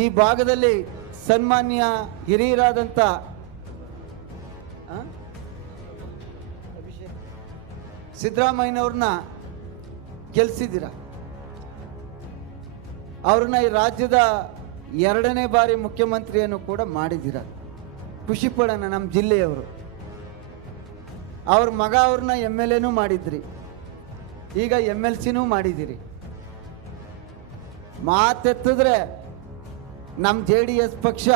ಈ ಭಾಗದಲ್ಲಿ ಸನ್ಮಾನ್ಯ ಹಿರಿಯರಾದಂಥ ಸಿದ್ದರಾಮಯ್ಯನವ್ರನ್ನ ಗೆಲ್ಲಿಸಿದ್ದೀರ. ಅವ್ರನ್ನ ಈ ರಾಜ್ಯದ 2ನೇ ಬಾರಿ ಮುಖ್ಯಮಂತ್ರಿಯನ್ನು ಕೂಡ ಮಾಡಿದ್ದೀರ. ಖುಷಿ ಪಡೋಣ. ನಮ್ಮ ಜಿಲ್ಲೆಯವರು. ಅವ್ರ ಮಗ ಅವ್ರನ್ನ MLAನೂ ಮಾಡಿದ್ರಿ, ಈಗ MLCನೂ ಮಾಡಿದ್ದೀರಿ. ಮಾತೆತ್ತಿದ್ರೆ ನಮ್ಮ JDS ಪಕ್ಷ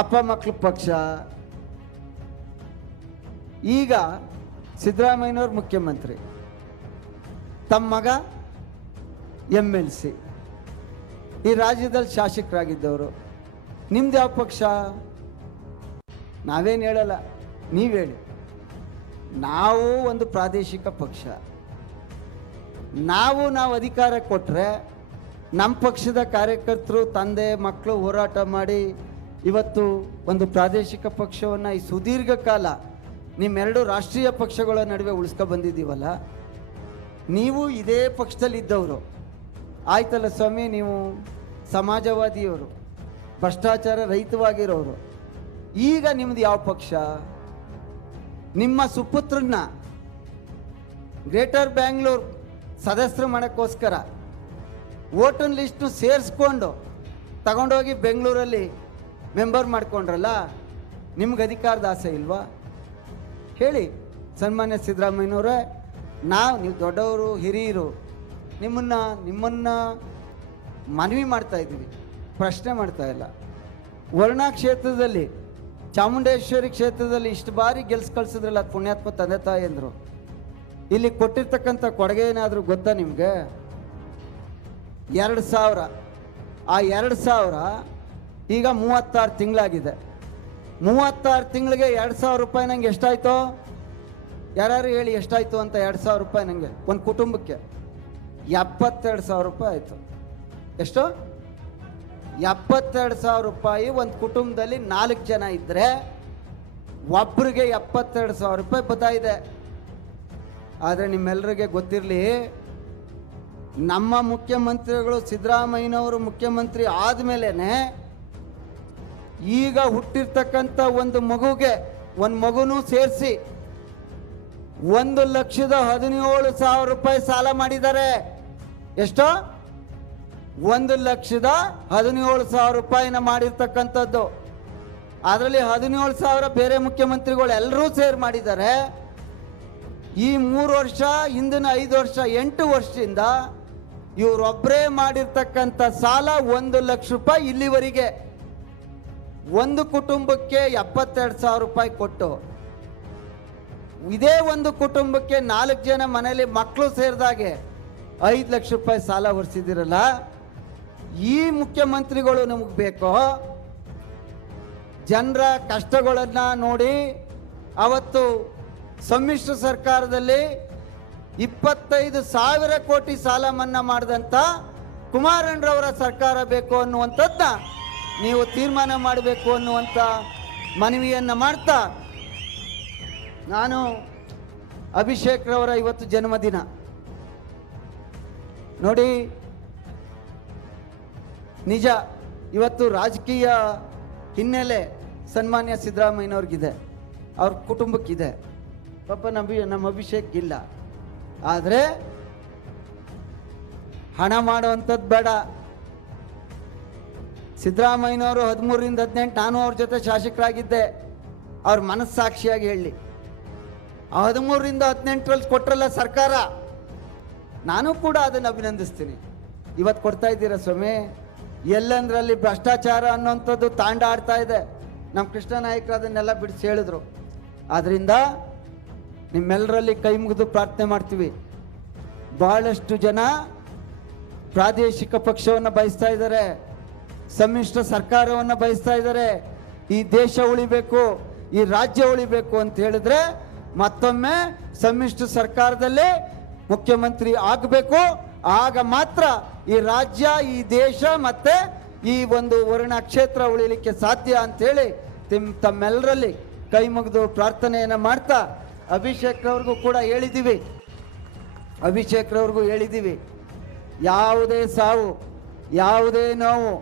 ಅಪ್ಪ ಮಕ್ಕಳ ಪಕ್ಷ. ಈಗ ಸಿದ್ದರಾಮಯ್ಯನವ್ರ ಮುಖ್ಯಮಂತ್ರಿ, ತಮ್ಮ ಮಗ MLC. ಈ ರಾಜ್ಯದಲ್ಲಿ ಶಾಸಕರಾಗಿದ್ದವರು. ನಿಮ್ದು ಯಾವ ಪಕ್ಷ? ನಾವೇನು ಹೇಳಲ್ಲ, ನೀವು ಹೇಳಿ. ನಾವು ಒಂದು ಪ್ರಾದೇಶಿಕ ಪಕ್ಷ. ನಾವು ಅಧಿಕಾರ ಕೊಟ್ಟರೆ ನಮ್ಮ ಪಕ್ಷದ ಕಾರ್ಯಕರ್ತರು, ತಂದೆ ಮಕ್ಕಳು ಹೋರಾಟ ಮಾಡಿ ಇವತ್ತು ಒಂದು ಪ್ರಾದೇಶಿಕ ಪಕ್ಷವನ್ನು ಈ ಸುದೀರ್ಘ ಕಾಲ ನಿಮ್ಮೆರಡು ರಾಷ್ಟ್ರೀಯ ಪಕ್ಷಗಳ ನಡುವೆ ಉಳಿಸ್ಕೊ ಬಂದಿದ್ದೀವಲ್ಲ. ನೀವು ಇದೇ ಪಕ್ಷದಲ್ಲಿ ಇದ್ದವರು ಆಯ್ತಲ್ಲ ಸ್ವಾಮಿ. ನೀವು ಸಮಾಜವಾದಿಯವರು, ಭ್ರಷ್ಟಾಚಾರ ರಹಿತವಾಗಿರೋರು. ಈಗ ನಿಮ್ದು ಯಾವ ಪಕ್ಷ? ನಿಮ್ಮ ಸುಪುತ್ರನ್ನ ಗ್ರೇಟರ್ ಬ್ಯಾಂಗ್ಳೂರ್ ಸದಸ್ಯರು ಮಾಡೋಕ್ಕೋಸ್ಕರ ವೋಟರ್ ಲಿಸ್ಟ್ನು ಸೇರಿಸ್ಕೊಂಡು ತಗೊಂಡೋಗಿ ಬೆಂಗಳೂರಲ್ಲಿ ಮೆಂಬರ್ ಮಾಡ್ಕೊಂಡ್ರಲ್ಲ. ನಿಮ್ಗೆ ಅಧಿಕಾರದ ಆಸೆ ಇಲ್ವಾ? ಹೇಳಿ ಸನ್ಮಾನ್ಯ ಸಿದ್ದರಾಮಯ್ಯನವರೇ. ನೀವು ದೊಡ್ಡವರು, ಹಿರಿಯರು, ನಿಮ್ಮನ್ನು ಮನವಿ ಮಾಡ್ತಾ ಇದ್ದೀವಿ, ಪ್ರಶ್ನೆ ಮಾಡ್ತಾ ಇಲ್ಲ. ವರ್ಣಾ ಕ್ಷೇತ್ರದಲ್ಲಿ, ಚಾಮುಂಡೇಶ್ವರಿ ಕ್ಷೇತ್ರದಲ್ಲಿ ಇಷ್ಟು ಬಾರಿ ಗೆಲ್ಸ್ ಕಳಿಸಿದ್ರಲ್ಲ ಪುಣ್ಯಾತ್ಮ ತಂದೆ ತಾಯಿಯಂದರು. ಇಲ್ಲಿ ಕೊಟ್ಟಿರ್ತಕ್ಕಂಥ ಕೊಡುಗೆ ಏನಾದರೂ ಗೊತ್ತಾ ನಿಮಗೆ? 2,000. ಆ 2,000 ಈಗ 36 ತಿಂಗಳಾಗಿದೆ. 36 ತಿಂಗಳಿಗೆ 2,000 ರೂಪಾಯಿ ನಂಗೆ ಎಷ್ಟಾಯಿತು? ಯಾರು ಹೇಳಿ ಎಷ್ಟಾಯಿತು ಅಂತ? 2,000 ರೂಪಾಯಿ ನನಗೆ ಒಂದು ಕುಟುಂಬಕ್ಕೆ 72,000 ರೂಪಾಯಿ ಆಯಿತು. ಎಷ್ಟು? 72,000 ರೂಪಾಯಿ. ಒಂದು ಕುಟುಂಬದಲ್ಲಿ 4 ಜನ ಇದ್ದರೆ ಒಬ್ಬರಿಗೆ 72,000 ರೂಪಾಯಿ ಬರ್ತಾಯಿದೆ. ಆದರೆ ನಿಮ್ಮೆಲ್ಲರಿಗೆ ಗೊತ್ತಿರಲಿ, ನಮ್ಮ ಮುಖ್ಯಮಂತ್ರಿಗಳು ಸಿದ್ದರಾಮಯ್ಯನವರು ಮುಖ್ಯಮಂತ್ರಿ ಆದಮೇಲೆ ಈಗ ಹುಟ್ಟಿರ್ತಕ್ಕಂಥ ಒಂದು ಮಗುನೂ ಸೇರಿಸಿ 1,17,000 ರೂಪಾಯಿ ಸಾಲ ಮಾಡಿದ್ದಾರೆ. ಎಷ್ಟು? 1,17,000 ರೂಪಾಯಿನ ಮಾಡಿರ್ತಕ್ಕಂಥದ್ದು. ಅದರಲ್ಲಿ 17,000 ಬೇರೆ ಮುಖ್ಯಮಂತ್ರಿಗಳು ಎಲ್ಲರೂ ಸೇರಿ ಮಾಡಿದ್ದಾರೆ. ಈ 3 ವರ್ಷ, ಹಿಂದಿನ 5 ವರ್ಷ, 8 ವರ್ಷದಿಂದ ಇವರೊಬ್ಬರೇ ಮಾಡಿರ್ತಕ್ಕಂಥ ಸಾಲ 1 ಲಕ್ಷ ರೂಪಾಯಿ ಇಲ್ಲಿವರೆಗೆ. ಒಂದು ಕುಟುಂಬಕ್ಕೆ 72,000 ರೂಪಾಯಿ ಕೊಟ್ಟು, ಇದೇ ಒಂದು ಕುಟುಂಬಕ್ಕೆ 4 ಜನ ಮನೆಯಲ್ಲಿ ಮಕ್ಕಳು ಸೇರಿದಾಗೆ 5 ಲಕ್ಷ ರೂಪಾಯಿ ಸಾಲ ಹೊರಿಸಿದಿರಲ್ಲ. ಈ ಮುಖ್ಯಮಂತ್ರಿಗಳು ನಮಗೆ ಬೇಕೋ? ಜನರ ಕಷ್ಟಗಳನ್ನು ನೋಡಿ ಅವತ್ತು ಸಮ್ಮಿಶ್ರ ಸರ್ಕಾರದಲ್ಲಿ 25,000 ಕೋಟಿ ಸಾಲ ಮನ್ನಾ ಮಾಡಿದಂಥ ಕುಮಾರಣ್ಣರವರ ಸರ್ಕಾರ ಬೇಕು ಅನ್ನುವಂಥದ್ದನ್ನ ನೀವು ತೀರ್ಮಾನ ಮಾಡಬೇಕು ಅನ್ನುವಂಥ ಮನವಿಯನ್ನು ಮಾಡ್ತಾ, ನಾನು ಅಭಿಷೇಕ್ರವರ ಇವತ್ತು ಜನ್ಮದಿನ ನೋಡಿ, ನಿಜ ಇವತ್ತು ರಾಜಕೀಯ ಹಿನ್ನೆಲೆ ಸನ್ಮಾನ್ಯ ಸಿದ್ದರಾಮಯ್ಯನವ್ರಿಗಿದೆ, ಅವ್ರ ಕುಟುಂಬಕ್ಕಿದೆ. ಪಾಪ ನಮ್ಮ ಅಭಿಷೇಕ್ ಇಲ್ಲ. ಆದರೆ ಹಣ ಮಾಡುವಂಥದ್ದು ಬೇಡ. ಸಿದ್ದರಾಮಯ್ಯನವರು 13ರಿಂದ 18 ನಾನು ಅವ್ರ ಜೊತೆ ಶಾಸಕರಾಗಿದ್ದೆ. ಅವ್ರ ಮನಸ್ಸಾಕ್ಷಿಯಾಗಿ ಹೇಳಿ, 13ರಿಂದ 18ರಲ್ಲಿ ಕೊಟ್ರಲ್ಲ ಸರ್ಕಾರ, ನಾನು ಕೂಡ ಅದನ್ನು ಅಭಿನಂದಿಸ್ತೀನಿ. ಇವತ್ತು ಕೊಡ್ತಾ ಇದ್ದೀರಾ ಸ್ವಾಮಿ? ಎಲ್ಲಂದ್ರಲ್ಲಿ ಭ್ರಷ್ಟಾಚಾರ ಅನ್ನೋಂಥದ್ದು ತಾಂಡ ಆಡ್ತಾ ಇದೆ. ನಮ್ಮ ಕೃಷ್ಣ ನಾಯಕರು ಅದನ್ನೆಲ್ಲ ಬಿಡಿಸಿ ಹೇಳಿದ್ರು. ಆದ್ದರಿಂದ ನಿಮ್ಮೆಲ್ಲರಲ್ಲಿ ಕೈ ಮುಗಿದು ಪ್ರಾರ್ಥನೆ ಮಾಡ್ತೀವಿ. ಬಹಳಷ್ಟು ಜನ ಪ್ರಾದೇಶಿಕ ಪಕ್ಷವನ್ನು ಬಯಸ್ತಾ ಇದ್ದಾರೆ, ಸಮ್ಮಿಶ್ರ ಸರ್ಕಾರವನ್ನು ಬಯಸ್ತಾ ಇದ್ದಾರೆ. ಈ ದೇಶ ಉಳಿಬೇಕು, ಈ ರಾಜ್ಯ ಉಳಿಬೇಕು ಅಂತ ಹೇಳಿದ್ರೆ ಮತ್ತೊಮ್ಮೆ ಸಮ್ಮಿಶ್ರ ಸರ್ಕಾರದಲ್ಲೇ ಮುಖ್ಯಮಂತ್ರಿ ಆಗಬೇಕು. ಆಗ ಮಾತ್ರ ಈ ರಾಜ್ಯ, ಈ ದೇಶ ಮತ್ತೆ ಈ ಒಂದು ವರ್ಣ ಕ್ಷೇತ್ರ ಉಳಿಲಿಕ್ಕೆ ಸಾಧ್ಯ ಅಂತೇಳಿ ತಮ್ಮೆಲ್ಲರಲ್ಲಿ ಕೈ ಮುಗಿದು ಪ್ರಾರ್ಥನೆಯನ್ನು ಮಾಡ್ತಾ, ಅಭಿಷೇಕ್ರವ್ರಿಗೂ ಕೂಡ ಹೇಳಿದ್ದೀವಿ, ಯಾವುದೇ ಸಾವು, ಯಾವುದೇ ನೋವು,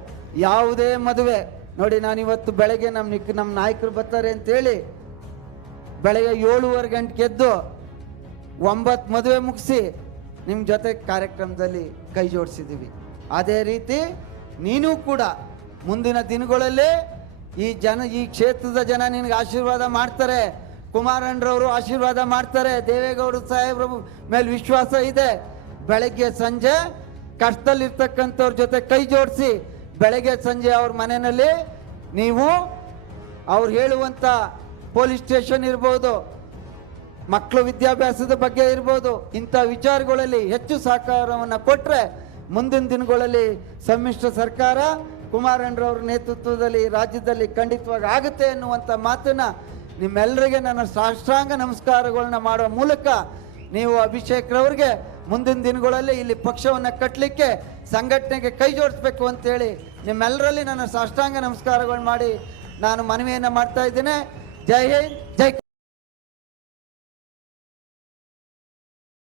ಯಾವುದೇ ಮದುವೆ ನೋಡಿ, ನಾನು ಇವತ್ತು ಬೆಳಗ್ಗೆ ನಮ್ಮ ನಾಯಕರು ಬರ್ತಾರೆ ಅಂತೇಳಿ ಬೆಳಗ್ಗೆ 7:15 ಗಂಟೆಗೆ ಎದ್ದು 9 ಮದುವೆ ಮುಗಿಸಿ ನಿಮ್ಮ ಜೊತೆ ಕಾರ್ಯಕ್ರಮದಲ್ಲಿ ಕೈ ಜೋಡಿಸಿದ್ದೀವಿ. ಅದೇ ರೀತಿ ನೀನು ಕೂಡ ಮುಂದಿನ ದಿನಗಳಲ್ಲಿ ಈ ಕ್ಷೇತ್ರದ ಜನ ನಿನಗೆ ಆಶೀರ್ವಾದ ಮಾಡ್ತಾರೆ. ಕುಮಾರಣ್ಣರವರು ಆಶೀರ್ವಾದ ಮಾಡ್ತಾರೆ. ದೇವೇಗೌಡ ಸಾಹೇಬ್ರ ಮೇಲೆ ವಿಶ್ವಾಸ ಇದೆ. ಬೆಳಗ್ಗೆ ಸಂಜೆ ಕಷ್ಟದಲ್ಲಿರ್ತಕ್ಕಂಥವ್ರ ಜೊತೆ ಕೈ ಜೋಡಿಸಿ ಬೆಳಗ್ಗೆ ಸಂಜೆ ಅವ್ರ ಮನೆಯಲ್ಲಿ ನೀವು ಅವ್ರು ಹೇಳುವಂಥ ಪೊಲೀಸ್ ಸ್ಟೇಷನ್ ಇರ್ಬೋದು, ಮಕ್ಕಳು ವಿದ್ಯಾಭ್ಯಾಸದ ಬಗ್ಗೆ ಇರ್ಬೋದು, ಇಂಥ ವಿಚಾರಗಳಲ್ಲಿ ಹೆಚ್ಚು ಸಹಕಾರವನ್ನು ಕೊಟ್ಟರೆ ಮುಂದಿನ ದಿನಗಳಲ್ಲಿ ಸಮ್ಮಿಶ್ರ ಸರ್ಕಾರ ಕುಮಾರಣ್ಣರವ್ರ ನೇತೃತ್ವದಲ್ಲಿ ರಾಜ್ಯದಲ್ಲಿ ಖಂಡಿತವಾಗಿ ಆಗುತ್ತೆ ಎನ್ನುವಂಥ ಮಾತನ್ನ ನಿಮ್ಮೆಲ್ಲರಿಗೆ ನನ್ನ ಸಾಷ್ಟಾಂಗ ನಮಸ್ಕಾರಗಳನ್ನ ಮಾಡುವ ಮೂಲಕ ನೀವು ಅಭಿಷೇಕ್ರವ್ರಿಗೆ ಮುಂದಿನ ದಿನಗಳಲ್ಲಿ ಇಲ್ಲಿ ಪಕ್ಷವನ್ನು ಕಟ್ಟಲಿಕ್ಕೆ ಸಂಘಟನೆಗೆ ಕೈ ಜೋಡಿಸ್ಬೇಕು ಅಂತೇಳಿ ನಿಮ್ಮೆಲ್ಲರಲ್ಲಿ ನನ್ನ ಸಾಷ್ಟಾಂಗ ನಮಸ್ಕಾರಗಳು ಮಾಡಿ ನಾನು ಮನವಿಯನ್ನು ಮಾಡ್ತಾ ಇದ್ದೇನೆ. ಜೈ ಹಿಂದ್, ಜೈ